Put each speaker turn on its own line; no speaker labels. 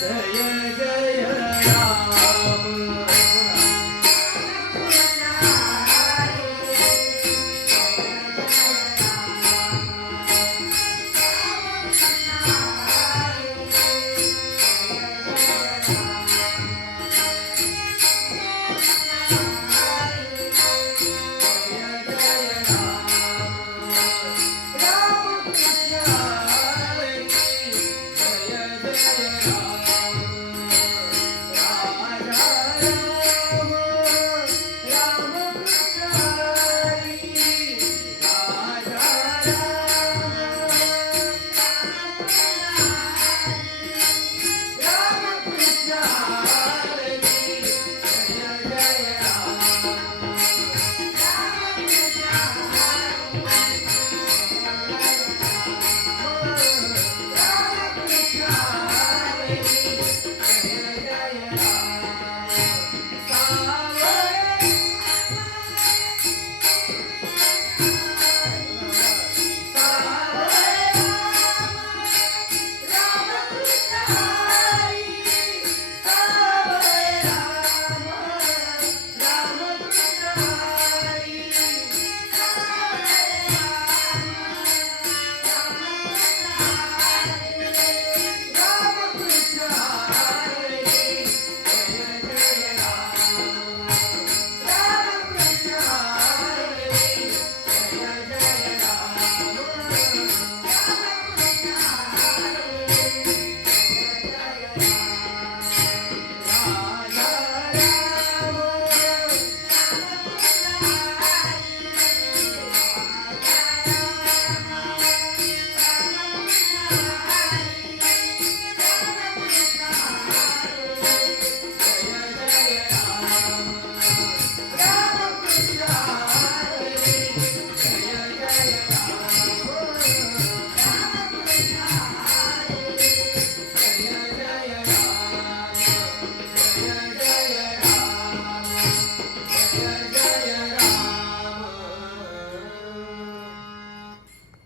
जय